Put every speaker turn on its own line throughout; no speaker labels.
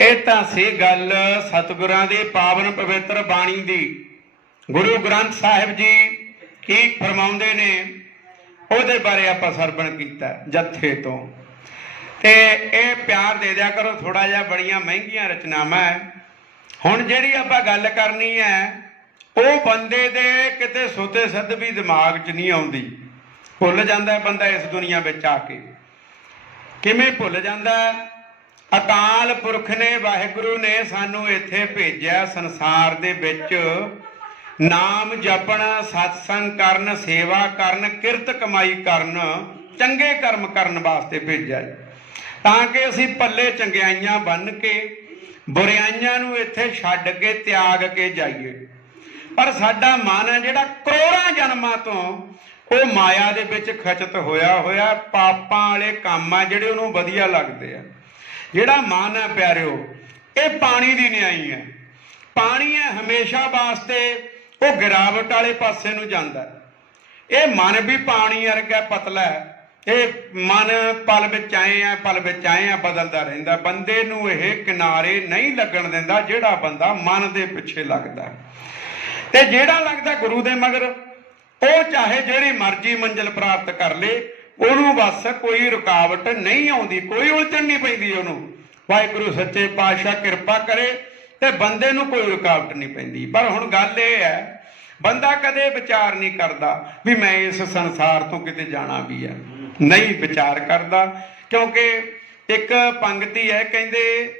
ਇਹ ਤਾਂ ਸੀ ਗੱਲ ਸਤਿਗੁਰਾਂ ਦੀ ਪਾਵਨ ਪਵਿੱਤਰ ਬਾਣੀ ਦੀ। ਗੁਰੂ ਗ੍ਰੰਥ ਸਾਹਿਬ ਜੀ ਕੀ ਫਰਮਾਉਂਦੇ ਨੇ, ਉਹਦੇ ਬਾਰੇ ਆਪਾਂ ਸਰਵਣ ਕੀਤਾ ਜੱਥੇ ਤੋਂ। ਤੇ ਇਹ ਪਿਆਰ ਦੇ ਦਿਆ ਕਰੋ ਥੋੜਾ ਜਿਹਾ ਬੜੀਆਂ ਮਹਿੰਗੀਆਂ ਰਚਨਾਵਾਂ ਹੈ ਹੁਣ ਜਿਹੜੀ ਆਪਾਂ ਗੱਲ ਕਰਨੀ ਹੈ ਉਹ ਬੰਦੇ ਦੇ ਕਿਤੇ ਸੁਤੇ ਸੱਦ ਵੀ ਦਿਮਾਗ 'ਚ ਨਹੀਂ ਆਉਂਦੀ। ਭੁੱਲ ਜਾਂਦਾ ਬੰਦਾ ਇਸ ਦੁਨੀਆ ਵਿੱਚ ਆ ਕੇ। ਕਿਵੇਂ ਭੁੱਲ ਜਾਂਦਾ? ਅਕਾਲ ਪੁਰਖ ਨੇ ਵਾਹਿਗੁਰੂ ਨੇ ਸਾਨੂੰ ਇੱਥੇ ਭੇਜਿਆ ਸੰਸਾਰ ਦੇ ਵਿੱਚ। ਨਾਮ ਜਪਣ, ਸਤਸੰਗ ਕਰਨ, ਸੇਵਾ ਕਰਨ, ਕਿਰਤ ਕਮਾਈ ਕਰਨ, ਚੰਗੇ ਕਰਮ ਕਰਨ ਵਾਸਤੇ ਭੇਜਿਆ ਤਾਂ ਕਿ ਅਸੀਂ ਪੱਲੇ ਚੰਗਿਆਈਆਂ ਬੰਨ ਕੇ ਬੁਰਾਈਆਂ ਨੂੰ ਇੱਥੇ ਛੱਡ ਕੇ, ਤਿਆਗ ਕੇ ਜਾਈਏ। ਪਰ ਸਾਡਾ ਮਨ ਹੈ ਜਿਹੜਾ ਕਰੋੜਾਂ ਜਨਮਾਂ ਤੋਂ ਉਹ ਮਾਇਆ ਦੇ ਵਿੱਚ ਖਚਤ ਹੋਇਆ ਹੋਇਆ, ਪਾਪਾਂ ਵਾਲੇ ਕੰਮ ਆ ਜਿਹੜੇ ਉਹਨੂੰ ਵਧੀਆ ਲੱਗਦੇ ਆ। ਜਿਹੜਾ ਮਨ ਹੈ ਪਿਆਰਿਓ, ਇਹ ਪਾਣੀ ਦੀ ਨਿਆਈ ਹੈ। ਪਾਣੀ ਹੈ ਹਮੇਸ਼ਾ ਵਾਸਤੇ ਉਹ ਗਿਰਾਵਟ ਵਾਲੇ ਪਾਸੇ ਨੂੰ ਜਾਂਦਾ ਇਹ ਮਨ ਵੀ ਪਾਣੀ ਵਰਗਾ ਪਤਲਾ ਹੈ। ਇਹ ਮਨ ਪਲ ਵਿੱਚ ਆਏ ਆ, ਪਲ ਵਿੱਚ ਆਏ ਆ, ਬਦਲਦਾ ਰਹਿੰਦਾ ਬੰਦੇ ਨੂੰ ਇਹ ਕਿਨਾਰੇ ਨਹੀਂ ਲੱਗਣ ਦਿੰਦਾ ਜਿਹੜਾ ਬੰਦਾ ਮਨ ਦੇ ਪਿੱਛੇ ਲੱਗਦਾ ਤੇ ਜਿਹੜਾ ਲੱਗਦਾ ਗੁਰੂ ਦੇ ਮਗਰ, ਉਹ ਚਾਹੇ ਜਿਹੜੀ ਮਰਜ਼ੀ ਮੰਜ਼ਿਲ ਪ੍ਰਾਪਤ ਕਰ ਲੇ ਉਹਨੂੰ ਬਸ ਕੋਈ ਰੁਕਾਵਟ ਨਹੀਂ ਆਉਂਦੀ, ਕੋਈ ਉਲਝਣ ਨਹੀਂ ਪੈਂਦੀ ਉਹਨੂੰ। ਵਾਹਿਗੁਰੂ ਸੱਚੇ ਪਾਤਸ਼ਾਹ ਕਿਰਪਾ ਕਰੇ ਤੇ ਬੰਦੇ ਨੂੰ ਕੋਈ ਰੁਕਾਵਟ ਨਹੀਂ ਪੈਂਦੀ। ਪਰ ਹੁਣ ਗੱਲ ਇਹ ਹੈ, ਬੰਦਾ ਕਦੇ ਵਿਚਾਰ ਨਹੀਂ ਕਰਦਾ ਵੀ ਮੈਂ ਇਸ ਸੰਸਾਰ ਤੋਂ ਕਿਤੇ ਜਾਣਾ ਵੀ ਹੈ। ਨਹੀਂ ਵਿਚਾਰ ਕਰਦਾ, ਕਿਉਂਕਿ ਇੱਕ ਪੰਗਤੀ ਹੈ ਕਹਿੰਦੇ,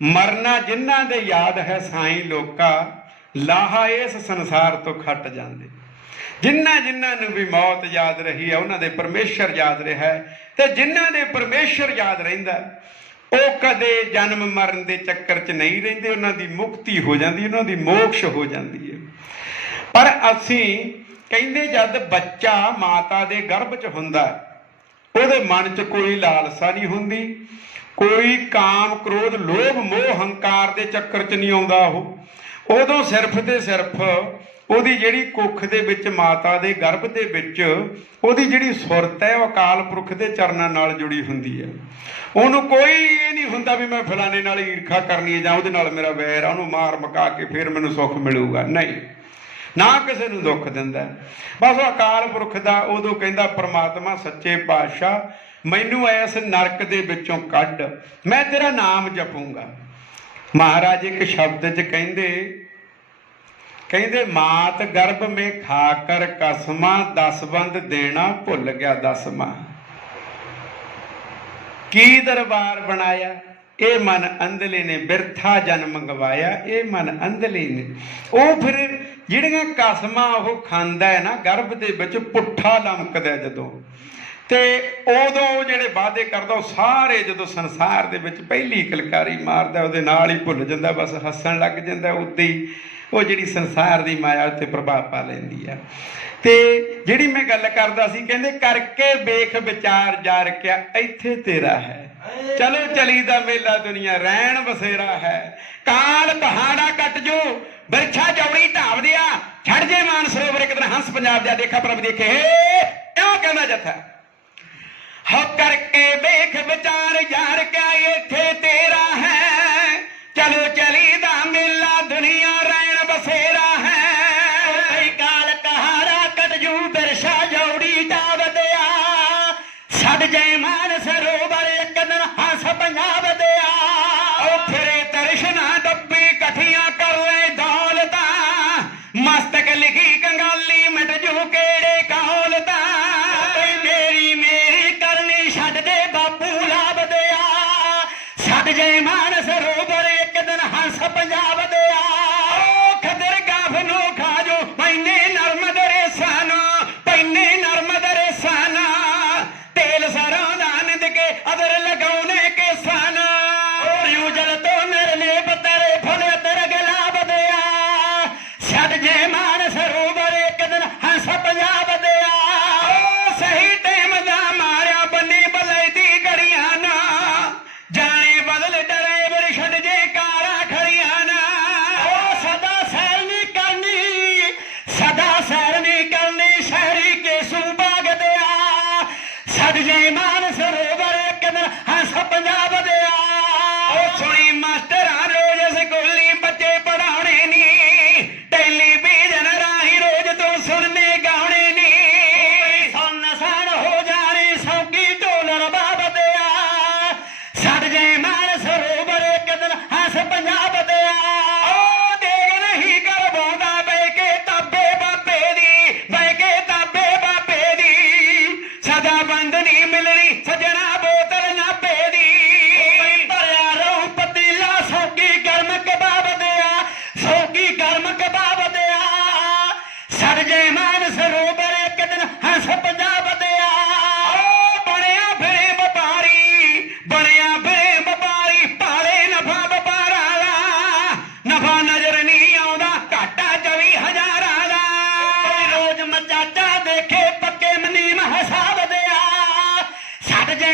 ਮਰਨਾ ਜਿਨ੍ਹਾਂ ਦੇ ਯਾਦ ਹੈ ਸਾਈਂ ਲੋਕਾ, ਲਾਹਾ ਇਸ ਸੰਸਾਰ ਤੋਂ ਖੱਟ ਜਾਂਦੇ। ਜਿਨ੍ਹਾਂ ਜਿਨ੍ਹਾਂ ਨੂੰ ਵੀ ਮੌਤ ਯਾਦ ਰਹੀ ਹੈ, ਉਹਨਾਂ ਦੇ ਪਰਮੇਸ਼ਰ ਯਾਦ ਰਿਹਾ ਹੈ। ਤੇ ਜਿਨ੍ਹਾਂ ਦੇ ਪਰਮੇਸ਼ਰ ਯਾਦ ਰਹਿੰਦਾ ਉਹ ਕਦੇ ਜਨਮ ਮਰਨ ਦੇ ਚੱਕਰ 'ਚ ਨਹੀਂ ਰਹਿੰਦੇ। ਉਹਨਾਂ ਦੀ ਮੁਕਤੀ ਹੋ ਜਾਂਦੀ ਉਹਨਾਂ ਦੀ ਮੋਕਸ਼ ਹੋ ਜਾਂਦੀ ਹੈ। ਪਰ ਅਸੀਂ ਕਹਿੰਦੇ ਜਦ ਬੱਚਾ ਮਾਤਾ ਦੇ ਗਰਭ 'ਚ ਹੁੰਦਾ ਉਹਦੇ ਮਨ 'ਚ ਕੋਈ ਲਾਲਸਾ ਨਹੀਂ ਹੁੰਦੀ, ਕੋਈ ਕਾਮ ਕ੍ਰੋਧ ਲੋਭ ਮੋਹ ਹੰਕਾਰ ਦੇ ਚੱਕਰ 'ਚ ਨਹੀਂ ਆਉਂਦਾ ਉਹ। ਉਦੋਂ ਸਿਰਫ ਤੇ ਸਿਰਫ ਉਹਦੀ ਜਿਹੜੀ ਕੁੱਖ ਦੇ ਵਿੱਚ ਮਾਤਾ ਦੇ ਗਰਭ ਦੇ ਵਿੱਚ ਉਹਦੀ ਜਿਹੜੀ ਸੁਰਤ ਹੈ, ਉਹ ਅਕਾਲ ਪੁਰਖ ਦੇ ਚਰਨਾਂ ਨਾਲ ਜੁੜੀ ਹੁੰਦੀ ਹੈ। ਉਹਨੂੰ ਕੋਈ ਇਹ ਨਹੀਂ ਹੁੰਦਾ ਵੀ ਮੈਂ ਫਲਾਣੇ ਨਾਲ ਈਰਖਾ ਕਰਨੀ ਹੈ ਜਾਂ ਉਹਦੇ ਨਾਲ ਮੇਰਾ ਵੈਰ ਆ, ਉਹਨੂੰ ਮਾਰ ਮਕਾ ਕੇ ਫਿਰ ਮੈਨੂੰ ਸੁੱਖ ਮਿਲੂਗਾ। ਨਹੀਂ, ਨਾ ਕਿਸੇ ਨੂੰ ਦੁੱਖ ਦਿੰਦਾ। ਬਸ ਉਹ ਅਕਾਲ ਪੁਰਖ ਦਾ ਉਦੋਂ ਕਹਿੰਦਾ, ਪ੍ਰਮਾਤਮਾ, ਸੱਚੇ ਪਾਤਸ਼ਾਹ, ਮੈਨੂੰ ਐਸ ਨਰਕ ਦੇ ਵਿੱਚੋਂ ਕੱਢ। ਮੈਂ ਤੇਰਾ ਨਾਮ ਜਪੂੰਗਾ। ਮਹਾਰਾਜ ਇੱਕ ਸ਼ਬਦ 'ਚ ਕਹਿੰਦੇ ਕਹਿੰਦੇ, ਮਾਤ ਗਰਭ ਮੇ ਖਾ ਕਰ ਕਸਮਾ ਦਸਵੰਦ ਦੇਣਾ ਭੁੱਲ ਗਿਆ ਦਸਮਾ ਕੀ ਦਰਬਾਰ ਬਣਾਇਆ? ਇਹ ਮਨ ਅੰਧਲੇ ਨੇ, ਬਿਰਥਾ ਜਨਮ ਗਵਾਇਆ ਇਹ ਮਨ ਅੰਧਲੇ ਨੇ। ਉਹ ਫਿਰ ਜਿਹੜੀਆਂ ਕਸਮਾਂ ਉਹ ਖਾਂਦਾ ਹੈ ਨਾ, ਗਰਭ ਦੇ ਵਿੱਚ ਪੁੱਠਾ ਲਮਕਦਾ ਜਦੋਂ। ਤੇ ਉਦੋਂ ਉਹ ਜਿਹੜੇ ਵਾਅਦੇ ਕਰਦਾ, ਉਹ ਸਾਰੇ ਜਦੋਂ ਸੰਸਾਰ ਦੇ ਵਿੱਚ ਪਹਿਲੀ ਕਲਕਾਰੀ ਮਾਰਦਾ, ਉਹਦੇ ਨਾਲ ਹੀ ਭੁੱਲ ਜਾਂਦਾ, ਬਸ ਹੱਸਣ ਲੱਗ ਜਾਂਦਾ, ਉੱਤੇ ਹੀ ਉਹ ਜਿਹੜੀ ਸੰਸਾਰ ਦੀ ਮਾਇਆ ਉੱਤੇ ਪ੍ਰਭਾਵ ਪਾ ਲੈਂਦੀ ਆ। ਤੇ ਜਿਹੜੀ ਮੈਂ ਗੱਲ ਕਰਦਾ ਸੀ, ਕਹਿੰਦੇ ਕਰਕੇ ਵੇਖ ਵਿਚਾਰ ਜਾ ਰਕਿਆ ਇੱਥੇ ਤੇਰਾ ਹੈ। ਚਲੋ ਚਲੀ ਦਾ ਮੇਲਾ ਦੁਨੀਆ, ਰਹਿਣ ਬਸੇਰਾ ਹੈ। ਕਾਲ ਪਹਾੜਾ ਕੱਟ ਜੋ, ਬਿਰਛਾ ਚੌੜੀ ਢਾਵ ਦਿਆ, ਛੱਡ ਜੇ ਮਾਨ ਸਰੋਵਰ ਇੱਕ ਦਿਨ ਹੰਸ ਪੰਜਾਬ ਦਾ ਦੇਖਾ ਪ੍ਰਭ ਦੇਖੇ। ਕਿਉਂ ਕਹਿੰਦਾ ਜੱਥਾ। ਹੋ ਕਰਕੇ ਵੇਖ ਵਿਚਾਰ ਯਾਰ ਕਿਆ ਛੱਡ ਜੇ ਮਾਨ ਛੱਡ ਜਾਏ ਮਾਨ ਸਰੋਵਰ ਇੱਕ ਦਿਨ ਸਭ ਪੰਜਾਬ